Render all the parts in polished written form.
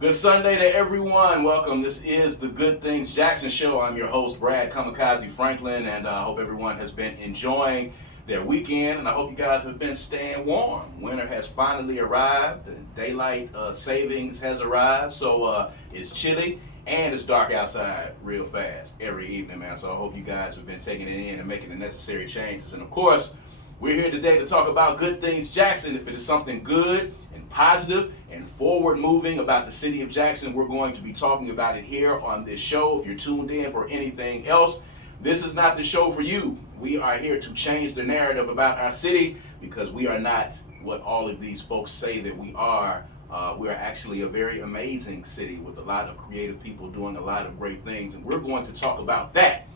Good Sunday to everyone. Welcome. This is the Good Things Jackson Show. I'm your host, Brad Kamikaze Franklin, and I hope everyone has been enjoying their weekend, and I hope you guys have been staying warm. Winter has finally arrived, and daylight savings has arrived, so it's chilly and it's dark outside real fast every evening, man. So I hope you guys have been taking it in and making the necessary changes. And of course, we're here today to talk about Good Things Jackson. If it is something good and positive and forward moving about the city of Jackson, we're going to be talking about it here on this show. If you're tuned in for anything else, this is not the show for you. We are here to change the narrative about our city because we are not what all of these folks say that we are. We are actually a very amazing city with a lot of creative people doing a lot of great things, and we're going to talk about that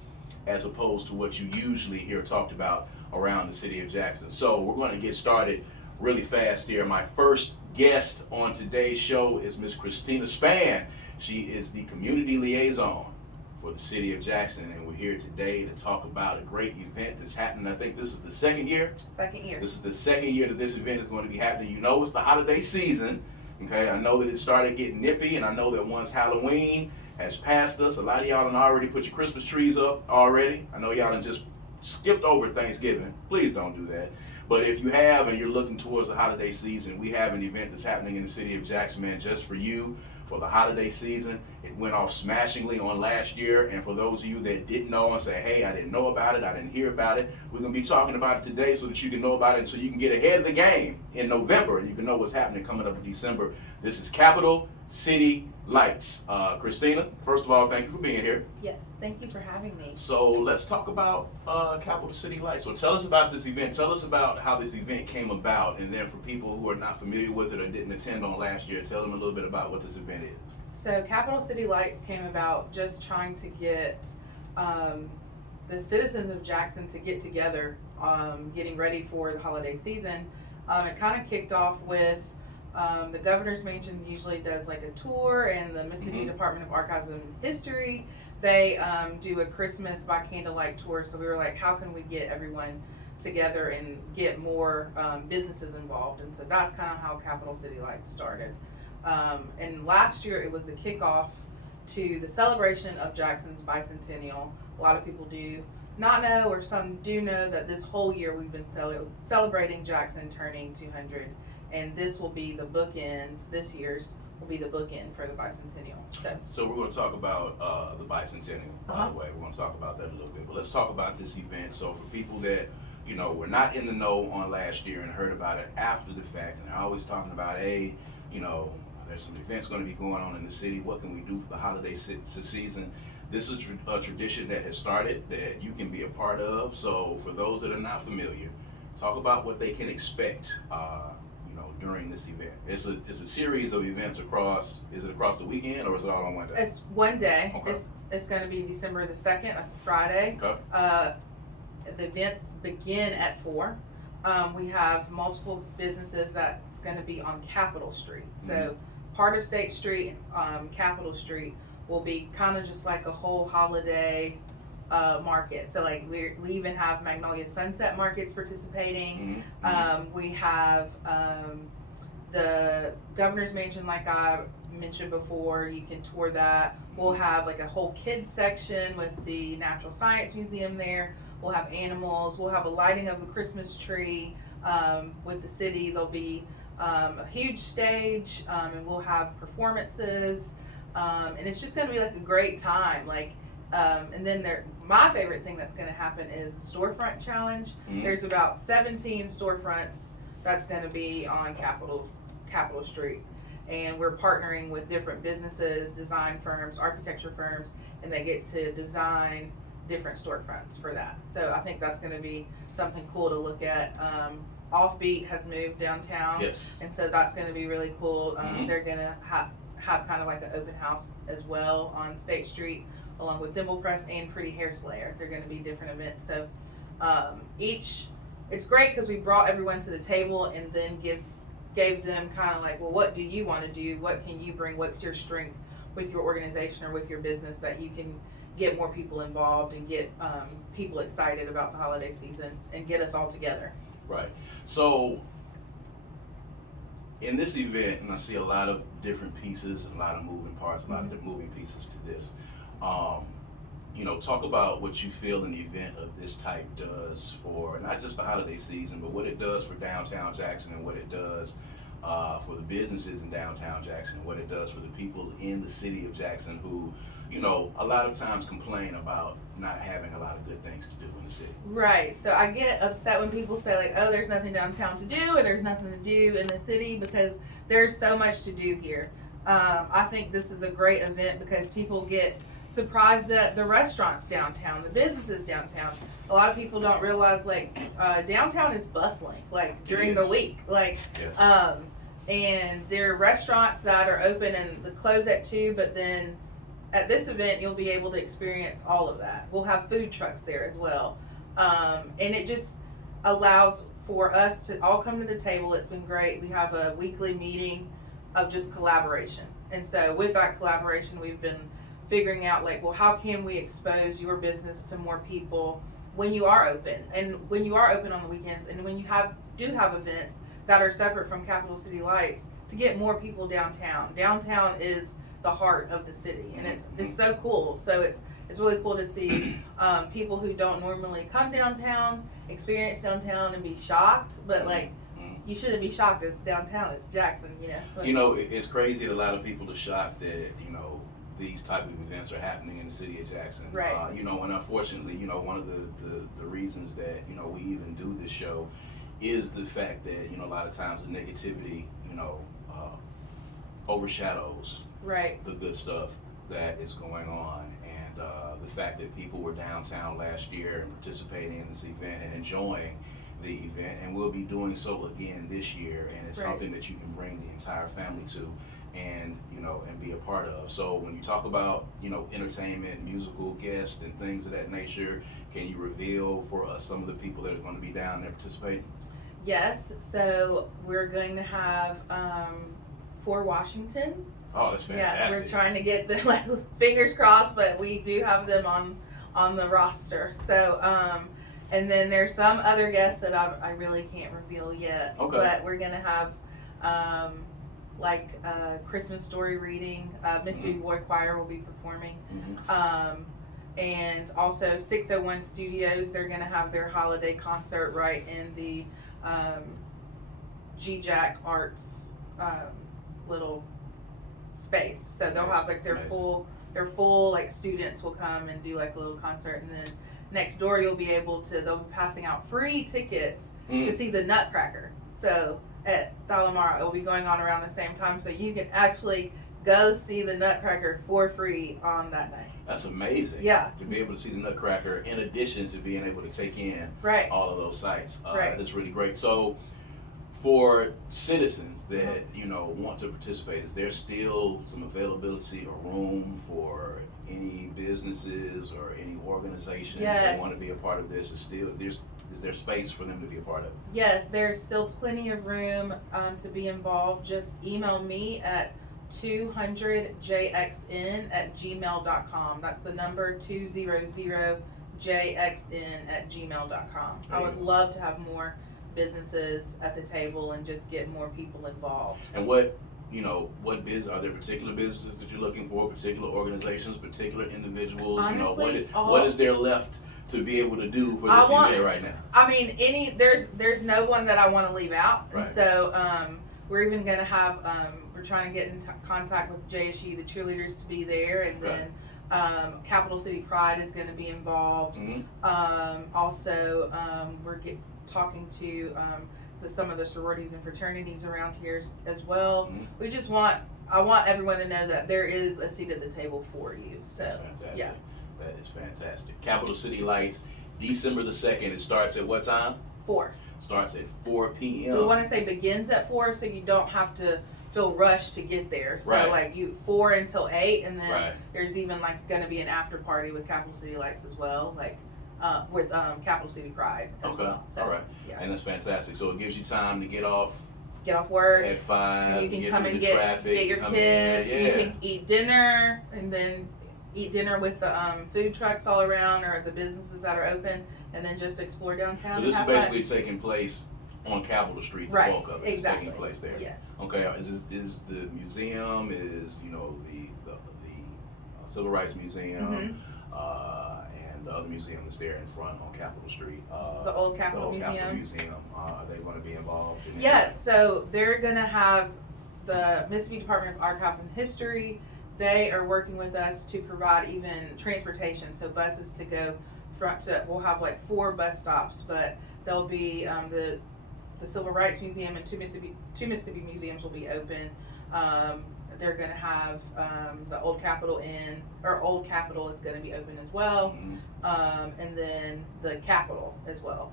as opposed to what you usually hear talked about around the city of Jackson. So we're going to get started really fast here. My first guest on today's show is Miss Christina Spann. She is the community liaison for the city of Jackson, and we're here today to talk about a great event that's happening. I think this is the second year. Second year. This is the second year that this event is going to be happening. You know, it's the holiday season. Okay, I know that it started getting nippy, and I know that once Halloween has passed us, a lot of y'all done already put your Christmas trees up already. I know y'all done just skipped over Thanksgiving. Please don't do that. But if you have and you're looking towards the holiday season, we have an event that's happening in the city of Jackson, man, just for you for the holiday season. It went off smashingly on last year, and for those of you that didn't know and say, hey, I didn't know about it, I didn't hear about it, we're going to be talking about it today so that you can know about it, so you can get ahead of the game in November and you can know what's happening coming up in December. This is Capital City Lights. Christina, first of all, thank you for being here. Yes, thank you for having me. So let's talk about Capital City Lights. So tell us about this event. Tell us about how this event came about, and then for people who are not familiar with it or didn't attend on last year, tell them a little bit about what this event is. So Capital City Lights came about just trying to get the citizens of Jackson to get together, getting ready for the holiday season. It kind of kicked off with the governor's mansion usually does like a tour, and the Mississippi Department of Archives and History, they do a Christmas by candlelight tour. So we were like, how can we get everyone together and get more businesses involved? And so that's kind of how Capital City Lights started. And last year it was a kickoff to the celebration of Jackson's bicentennial. A lot of people do not know, or some do know, that this whole year we've been celebrating Jackson turning 200. And this will be the bookend, this year's will be the bookend for the bicentennial. So we're going to talk about the bicentennial, by the way. We're going to talk about that a little bit. But let's talk about this event. So for people that, you know, were not in the know on last year and heard about it after the fact, and they're always talking about, hey, you know, there's some events going to be going on in the city. What can we do for the holiday season? This is a tradition that has started that you can be a part of. So for those that are not familiar, talk about what they can expect during this event. It's a series of events across, is it across the weekend or is it all on one day? It's one day. Okay. It's going to be December the 2nd. That's a Friday. Okay. The events begin at 4. We have multiple businesses that's going to be on Capitol Street. So part of State Street, Capitol Street will be kind of just like a whole holiday market. So like we even have Magnolia Sunset Markets participating. We have the Governor's Mansion, like I mentioned before. You can tour that. We'll have like a whole kids section with the Natural Science Museum there. We'll have animals. We'll have a lighting of the Christmas tree with the city. There'll be a huge stage, and we'll have performances, and it's just going to be like a great time. And then my favorite thing that's going to happen is the storefront challenge. There's about 17 storefronts that's going to be on Capitol Street, and we're partnering with different businesses, design firms, architecture firms, and they get to design different storefronts for that. So I think that's going to be something cool to look at. Offbeat has moved downtown, yes, and so that's going to be really cool. They're going to have kind of like an open house as well on State Street, along with Thimble Press and Pretty Hair Slayer. They're going to be different events. So it's great because we brought everyone to the table and then gave them kind of like, well, what do you want to do? What can you bring? What's your strength with your organization or with your business that you can get more people involved and get people excited about the holiday season and get us all together? Right. So in this event, and I see a lot of different pieces, a lot of moving parts, a lot of moving pieces to this. Talk about what you feel an event of this type does for not just the holiday season, but what it does for downtown Jackson and what it does for the businesses in downtown Jackson and what it does for the people in the city of Jackson who, a lot of times complain about not having a lot of good things to do in the city. Right. So I get upset when people say like, oh, there's nothing downtown to do or there's nothing to do in the city because there's so much to do here. I think this is a great event because people get surprised at the restaurants downtown, the businesses downtown. A lot of people don't realize like downtown is bustling like during the week. Like Yes. and there are restaurants that are open and they close at 2, but then at this event you'll be able to experience all of that. We'll have food trucks there as well. And it just allows for us to all come to the table. It's been great. We have a weekly meeting of just collaboration. And so with that collaboration, we've been figuring out like, well, how can we expose your business to more people when you are open and when you are open on the weekends and when you do have events that are separate from Capital City Lights to get more people downtown. Downtown is the heart of the city and it's so cool. So it's really cool to see people who don't normally come downtown experience downtown and be shocked, but like you shouldn't be shocked. It's downtown. It's Jackson. It's crazy that a lot of people are shocked that these type of events are happening in the city of Jackson. Right. And unfortunately, one of the reasons that we even do this show is the fact that a lot of times the negativity overshadows right. the good stuff that is going on, and the fact that people were downtown last year and participating in this event and enjoying the event, and we'll be doing so again this year, and it's right. something that you can bring the entire family to and and be a part of. So when you talk about entertainment, musical guests and things of that nature, can you reveal for us some of the people that are going to be down there participating? Yes, so we're going to have for Washington. Oh, that's fantastic. Yeah, we're trying to get them fingers crossed, but we do have them on the roster. So and then there's some other guests that I really can't reveal yet. Okay. But we're gonna have Christmas story reading. Mystery Boy Choir will be performing. And also 601 Studios, they're gonna have their holiday concert right in the G-Jack Arts little space. So they'll have like their full like students will come and do like a little concert, and then next door they'll be passing out free tickets to see the Nutcracker. So at Thalamara, it will be going on around the same time, so you can actually go see the Nutcracker for free on that night. That's amazing. Yeah. To be able to see the Nutcracker in addition to being able to take in right. all of those sites. Right. That's really great. So for citizens that want to participate, is there still some availability or room for any businesses or any organizations that want to be a part of this? Is there space for them to be a part of it? Yes, there's still plenty of room to be involved. Just email me at 200jxn@gmail.com. That's the number 200jxn@gmail.com. I would love to have more businesses at the table and just get more people involved. And what are there particular businesses that you're looking for, particular organizations, particular individuals? Honestly, what is there left to be able to do for this event right now? I mean, there's no one that I want to leave out. Right. And so we're even going to have, we're trying to get in contact with JSU, the cheerleaders, to be there, and then Capital City Pride is going to be involved. Also, we're talking to some of the sororities and fraternities around here as well. We just I want everyone to know that there is a seat at the table for you. So that's fantastic. Yeah. That is fantastic. Capital City Lights, December the 2nd. It starts at what time? 4. Starts at 4 p.m. We want to say begins at 4, so you don't have to feel rushed to get there. So Right. 4 until 8, and then Right. there's even going to be an after party with Capital City Lights as well, with Capital City Pride as well. So, all right. Yeah. And that's fantastic. So it gives you time to get off work. at 5. And you can get come through and the traffic, get your come kids. in. You Yeah. can eat dinner, and then eat dinner with the food trucks all around or the businesses that are open, and then just explore downtown. So this is and have basically taking place on Capitol Street, the Right, bulk of it exactly. is taking place there. Yes. Okay, is the museum, is, the Civil Rights Museum, and the other museum that's there in front on Capitol Street. The old Capitol Capitol Museum. Museum. Are they going to be involved in Yes, so they're gonna have the Mississippi Department of Archives and History. They are working with us to provide even transportation, so buses to go front to. We'll have like 4 bus stops, but there'll be the Civil Rights Museum and two Mississippi museums will be open. They're gonna have the Old Capitol Inn, or Old Capitol is gonna be open as well, and then the Capitol as well,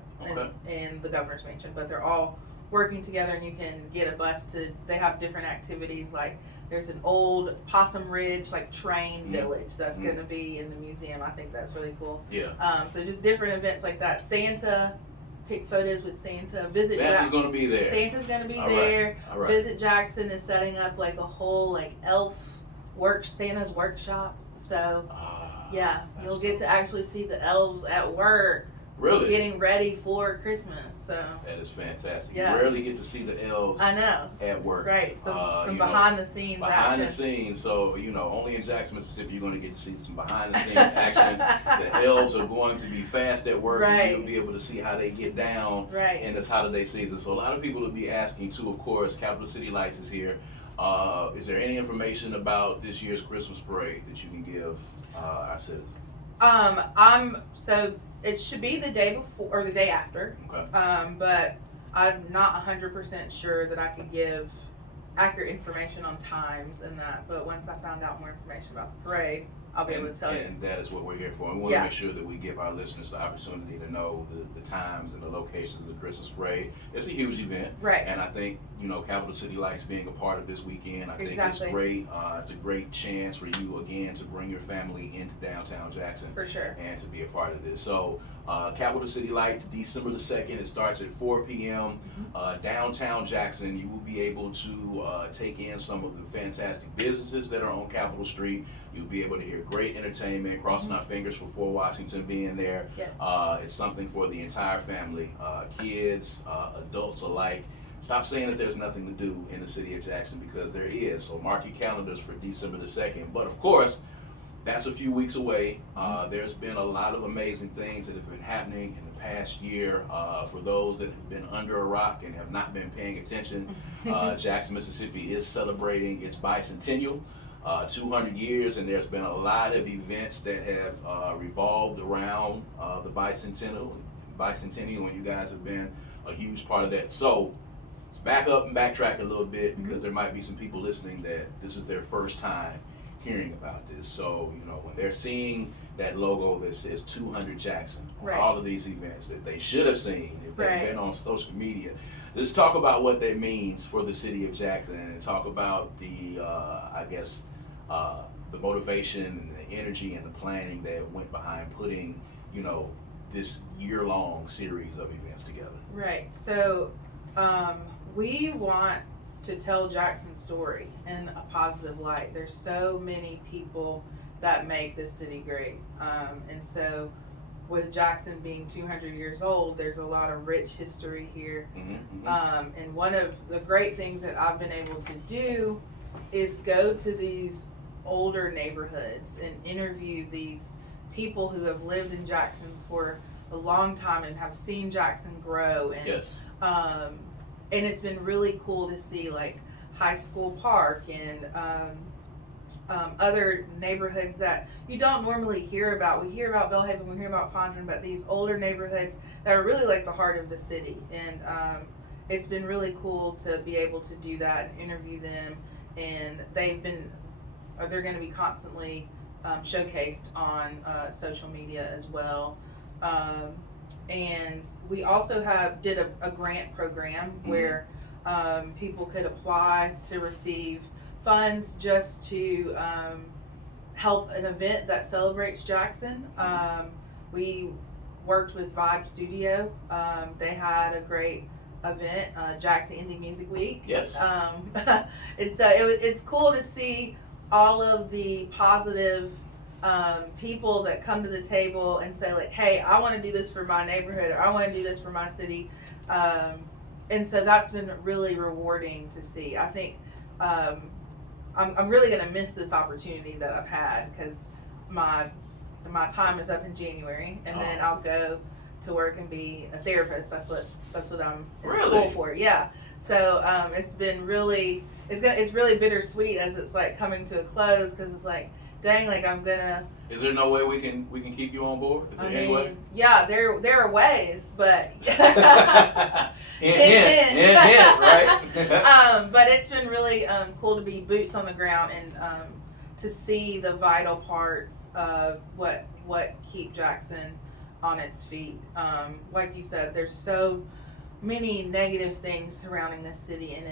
and the Governor's Mansion. But they're all working together, and you can get a bus to. They have different activities, like there's an old Possum Ridge train village that's gonna be in the museum. I think that's really cool. Yeah. So just different events like that. Santa. Pick photos with Santa. Santa's going to be there. Santa's going to be there. All right. Visit Jackson is setting up a whole elf Santa's workshop. So yeah, you'll get to actually see the elves at work. Really? Getting ready for Christmas. So that is fantastic. Yeah. You rarely get to see the elves. I know. At work. Right. Some behind the scenes action. Behind the scenes. So, only in Jackson, Mississippi, you're going to get to see some behind the scenes action. The elves are going to be fast at work. Right. And you'll be able to see how they get down in this holiday season. So a lot of people will be asking too, of course, Capital City Lights is here. Is there any information about this year's Christmas parade that you can give our citizens? So it should be the day before or the day after. Okay. But I'm not 100% sure that I could give accurate information on times and that. But once I found out more information about the parade, I'll be able to tell you. And that is what we're here for. And we want to make sure that we give our listeners the opportunity to know the times and the locations of the Christmas parade. It's a huge event. Right. And I think, Capital City Lights being a part of this weekend, I think Exactly. it's great. It's a great chance for you, again, to bring your family into downtown Jackson. For sure. And to be a part of this. So, Capital City Lights, December the 2nd, it starts at 4 p.m. Downtown Jackson, you will be able to take in some of the fantastic businesses that are on Capitol Street. You'll be able to hear great entertainment, crossing our fingers for Fort Washington being there. Yes. It's something for the entire family, kids, adults alike. Stop saying that there's nothing to do in the city of Jackson, because there is. So mark your calendars for December the 2nd. But of course, that's a few weeks away. There's been a lot of amazing things that have been happening in the past year. For those that have been under a rock and have not been paying attention, Jackson, Mississippi is celebrating its bicentennial, 200 years, and there's been a lot of events that have revolved around the bicentennial, and you guys have been a huge part of that. So let's back up and backtrack a little bit, because there might be some people listening that this is their first time hearing about this. So, when they're seeing that logo that says 200 Jackson on all of these events that they should have seen if they've been on social media, let's talk about what that means for the city of Jackson, and talk about the, the motivation and the energy and the planning that went behind putting, this year-long series of events together. Right. So, we want to tell Jackson's story in a positive light. There's so many people that make this city great. And so with Jackson being 200 years old, there's a lot of rich history here. And one of the great things that I've been able to do is go to these older neighborhoods and interview these people who have lived in Jackson for a long time and have seen Jackson grow. And Yes. And it's been really cool to see High School Park and other neighborhoods that you don't normally hear about. We hear about Belhaven, we hear about Fondren, but these older neighborhoods that are really the heart of the city. And it's been really cool to be able to do that and interview them. And they're going to be constantly showcased on social media as well. And we also did a grant program where people could apply to receive funds just to help an event that celebrates Jackson. We worked with Vibe Studio. They had a great event, Jackson Indie Music Week. Yes. And so it's cool to see all of the positive people that come to the table and say hey, I want to do this for my neighborhood, or I want to do this for my city. and so that's been really rewarding to see. I think I'm really going to miss this opportunity that I've had because my time is up in January, and then I'll go to work and be a therapist. That's what I'm in school for. Yeah. So it's been really it's really bittersweet as it's like coming to a close because it's like, dang, like I'm gonna. Is there no way we can keep you on board? Is there any way? Yeah, there are ways, but hint, right? But it's been really cool to be boots on the ground and to see the vital parts of what keep Jackson on its feet. Like you said, there's so many negative things surrounding this city, and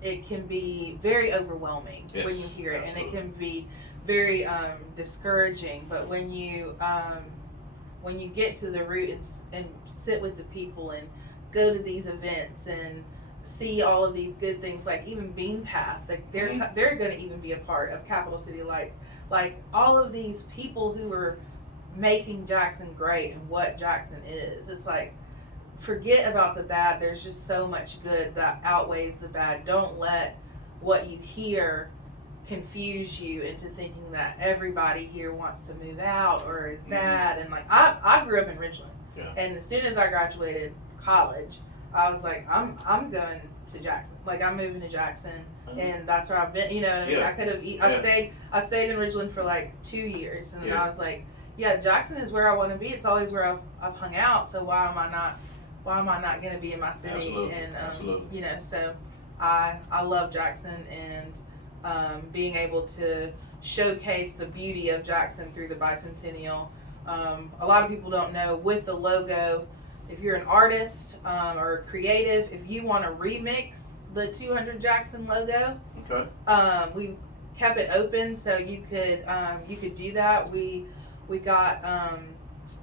it can be very overwhelming when you hear it, absolutely. And it can be very discouraging. But when you get to the root and sit with the people and go to these events and see all of these good things, like even Bean Path, like they're going to even be a part of Capital City Lights. Like all of these people who are making Jackson great and what Jackson is. It's like, forget about the bad. There's just so much good that outweighs the bad. Don't let what you hear confuse you into thinking that everybody here wants to move out or is bad. And like I grew up in Ridgeland, and as soon as I graduated college, I was like, I'm going to Jackson. Like I'm moving to Jackson, and that's where I've been. You know what I mean? I could have. I stayed in Ridgeland for like 2 years, and then I was like, yeah, Jackson is where I want to be. It's always where I've hung out. So why am I not going to be in my city? Absolutely. And Absolutely. you know, so I love Jackson, and being able to showcase the beauty of Jackson through the bicentennial. A lot of people don't know, with the logo, if you're an artist or a creative, if you want to remix the 200 Jackson logo, we kept it open so you could do that. We got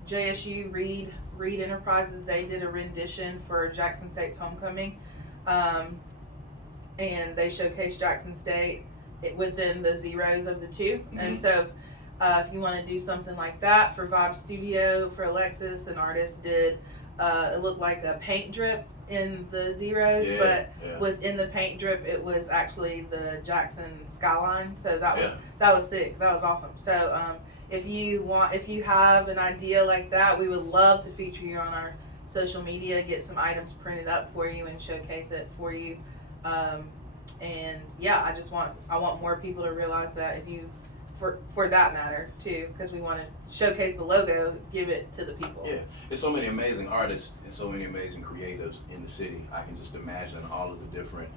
JSU Reed Enterprises. They did a rendition for Jackson State's homecoming, and they showcased Jackson State within the zeros of the two. And so if you want to do something like that for Vibe Studio, for Alexis, an artist did it looked like a paint drip in the zeros, but within the paint drip it was actually the Jackson skyline. So that was sick. That was awesome. So if you have an idea like that, we would love to feature you on our social media, get some items printed up for you and showcase it for you. And yeah, I want more people to realize that, if you, for that matter too, because we want to showcase the logo, give it to the people. Yeah, there's so many amazing artists and so many amazing creatives in the city. I can just imagine all of the different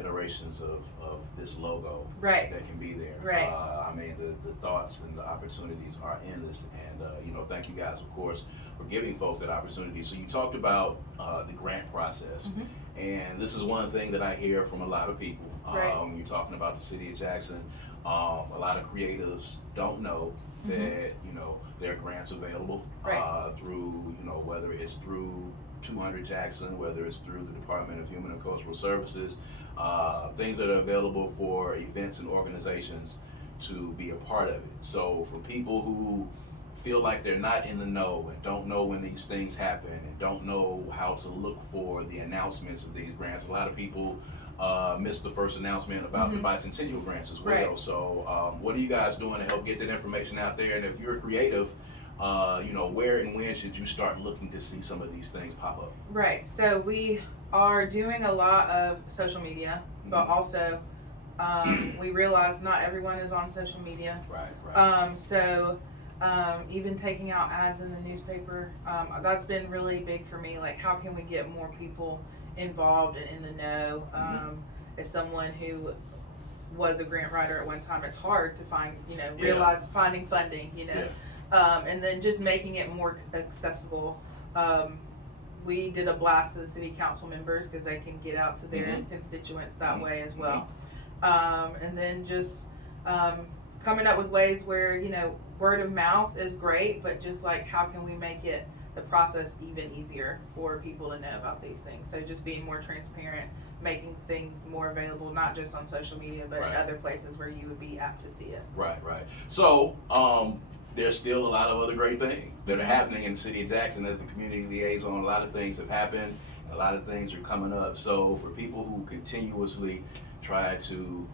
iterations of this logo that can be there. Right. I mean, the thoughts and the opportunities are endless, and thank you guys, of course, for giving folks that opportunity. So you talked about the grant process, and this is one thing that I hear from a lot of people when you're talking about the city of Jackson. A lot of creatives don't know that there are grants available through whether it's through 200 Jackson, whether it's through the Department of Human and Cultural Services, things that are available for events and organizations to be a part of it. So for people who feel like they're not in the know and don't know when these things happen and don't know how to look for the announcements of these grants, a lot of people missed the first announcement about the bicentennial grants as well. So what are you guys doing to help get that information out there? And if you're a creative, where and when should you start looking to see some of these things pop up? Right. So we are doing a lot of social media, but also we realize not everyone is on social media. Right. So even taking out ads in the newspaper, that's been really big for me. Like, how can we get more people involved and in the know? As someone who was a grant writer at one time, it's hard to find, realize finding funding, and then just making it more accessible. We did a blast to the city council members because they can get out to their constituents that way as well. And then just coming up with ways where, word of mouth is great, but just like, how can we make the process even easier for people to know about these things? So just being more transparent, making things more available, not just on social media, but in other places where you would be apt to see it. Right. So there's still a lot of other great things that are happening in the city of Jackson as the community liaison. A lot of things have happened. A lot of things are coming up. So for people who continuously try to,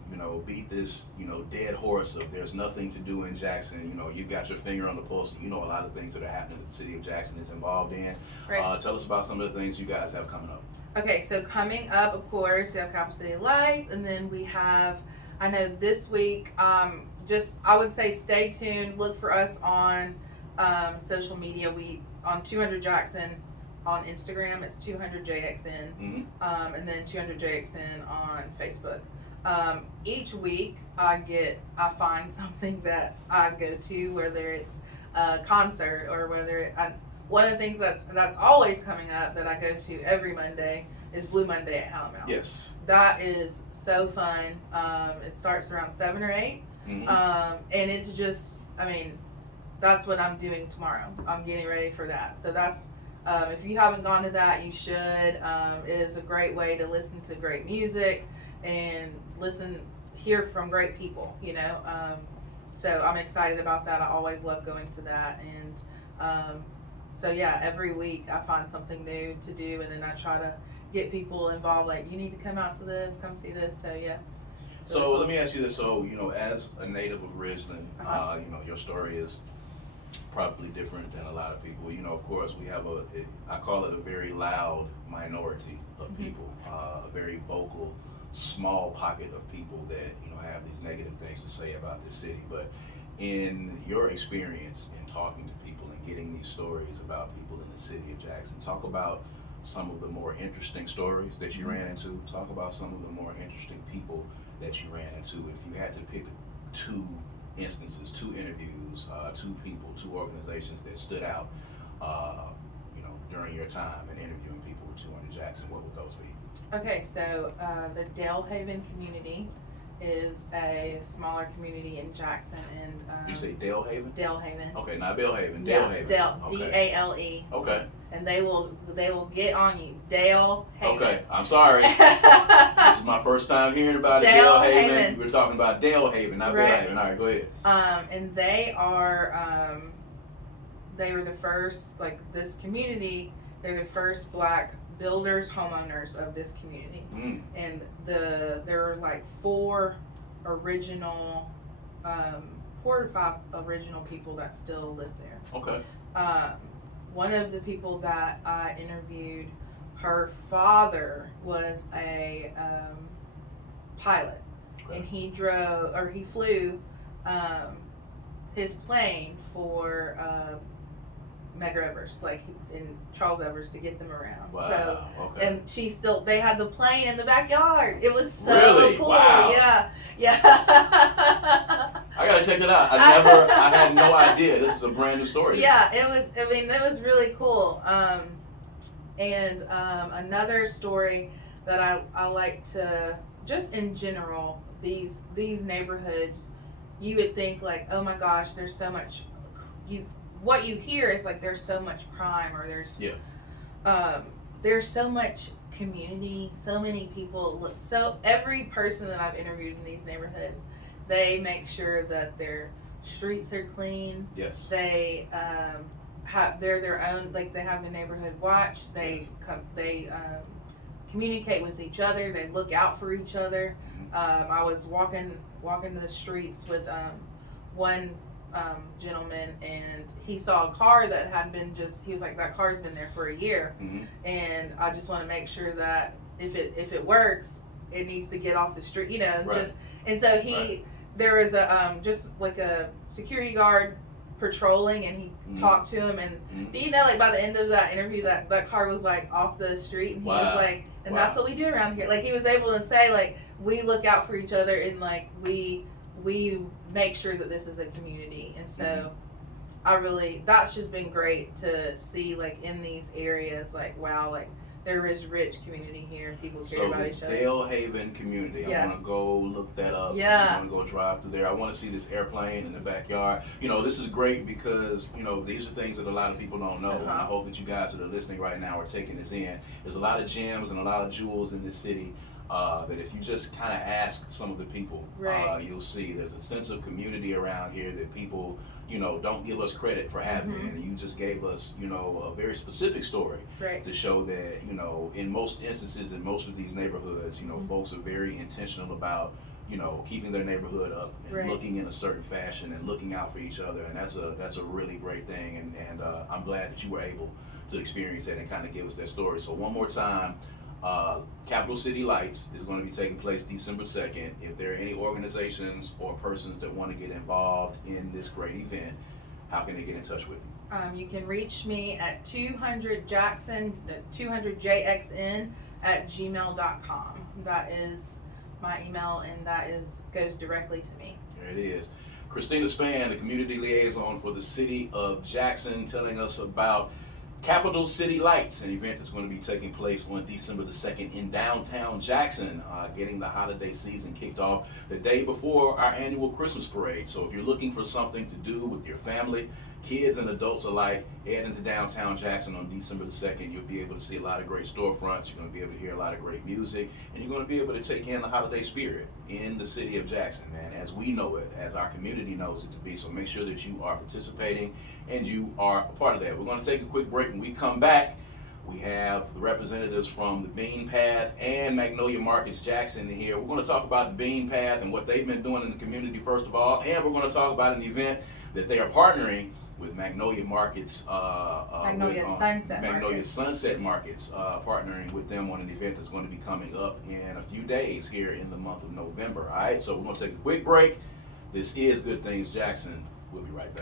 beat this, dead horse of there's nothing to do in Jackson, you've got your finger on the pulse, and a lot of things that are happening that the city of Jackson is involved in. Right. Tell us about some of the things you guys have coming up. Okay, so coming up, of course, we have Capital City Lights, and then we have, I know this week, I would say stay tuned, look for us on social media. On 200 Jackson on Instagram, it's 200JXN, and then 200JXN on Facebook. Each week I find something that I go to, whether it's a concert or whether one of the things that's always coming up that I go to every Monday is Blue Monday at Howlin' Mouse. Yes. That is so fun. It starts around 7 or 8. And it's just, that's what I'm doing tomorrow. I'm getting ready for that. So that's, if you haven't gone to that, you should. It is a great way to listen to great music and hear from great people, So I'm excited about that. I always love going to that. And so yeah, every week I find something new to do, and then I try to get people involved, like, you need to come out to this, come see this. So yeah. So let me ask you this. So, as a native of Ridgeland, your story is probably different than a lot of people. Of course, we have I call it a very loud minority of people, a very vocal, small pocket of people that, have these negative things to say about this city. But in your experience in talking to people and getting these stories about people in the city of Jackson, talk about some of the more interesting stories that you ran into. Talk about some of the more interesting people that you ran into. If you had to pick 2 instances, 2 interviews, 2 people, 2 organizations that stood out, during your time in interviewing people with 200 Jackson, what would those be? Okay, so the Dalehaven community is a smaller community in Jackson, and you say Dalehaven? Dalehaven. Okay, not Bellhaven. Yeah, Dalehaven. Dale, Okay. D-A-L-E. Okay. And they will get on you, Dalehaven. Okay, I'm sorry. This is my first time hearing about Dalehaven. We're talking about Dalehaven, not Right. Bellhaven. All right, go ahead. And they were the first, like, this community, they're the first Black builders, homeowners of this community. And there were like 4 or 5 original people that still live there. Okay. One of the people that I interviewed, her father was a pilot, and he flew his plane for Medgar Evers, in Charles Evers, to get them around. Wow. So, okay. and they had the plane in the backyard. It was so really? cool. Wow. Yeah. I gotta check that out. I had no idea. This is a brand new story. Yeah, it was really cool. And another story that I like to, just in general, these neighborhoods, you would think like, oh my gosh, there's so much, what you hear is like there's so much crime, or there's so much community, so many people. So every person that I've interviewed in these neighborhoods, they make sure that their streets are clean. Yes. They they're their own, like, they have the neighborhood watch. They communicate with each other. They look out for each other. I was walking the streets with one gentleman, and he saw a car that had been he was like, that car's been there for a year, and I just want to make sure that if it works, it needs to get off the street, Right. And so Right. there was just like a security guard patrolling, and he talked to him, and do you know, like, by the end of that interview, that car was like off the street, and he was like, and that's what we do around here. Like, he was able to say, like, we look out for each other, and like we make sure that this is a community. And so that's just been great to see, like, in these areas, like, wow, like, there is rich community here, and people care about each other. So the Dalehaven community, Yeah. I want to go look that up. Yeah. I want to go drive through there. I want to see this airplane in the backyard. This is great because, these are things that a lot of people don't know. And I hope that you guys that are listening right now are taking this in. There's a lot of gems and a lot of jewels in this city. that if you just kind of ask some of the people, Right. you'll see there's a sense of community around here that people, don't give us credit for having. Mhm. And you just gave us, a very specific story Right. to show that, in most instances, in most of these neighborhoods, Mhm. folks are very intentional about, keeping their neighborhood up and Right. looking in a certain fashion and looking out for each other. And that's a really great thing. And I'm glad that you were able to experience that and kind of give us that story. So one more time, Capital City Lights is going to be taking place December 2nd. If there are any organizations or persons that want to get involved in this great event, how can they get in touch with you? You can reach me at 200 Jackson, 200JXN at gmail.com. That is my email, and goes directly to me. There it is. Christina Spann, the community liaison for the city of Jackson, telling us about Capital City Lights, an event that's going to be taking place on December the 2nd in downtown Jackson, getting the holiday season kicked off the day before our annual Christmas parade. So if you're looking for something to do with your family, kids and adults alike, head into downtown Jackson on December the 2nd. You'll be able to see a lot of great storefronts. You're going to be able to hear a lot of great music, and you're going to be able to take in the holiday spirit in the city of Jackson, man, as we know it, as our community knows it to be. So make sure that you are participating and you are a part of that. We're going to take a quick break. When we come back, we have the representatives from the Bean Path and Magnolia Markets Jackson here. We're going to talk about the Bean Path and what they've been doing in the community, first of all, and we're going to talk about an event that they are partnering with Magnolia Markets, Magnolia Sunset Markets, partnering with them on an event that's going to be coming up in a few days here in the month of November. All right, so we're going to take a quick break. This is Good Things Jackson. We'll be right back.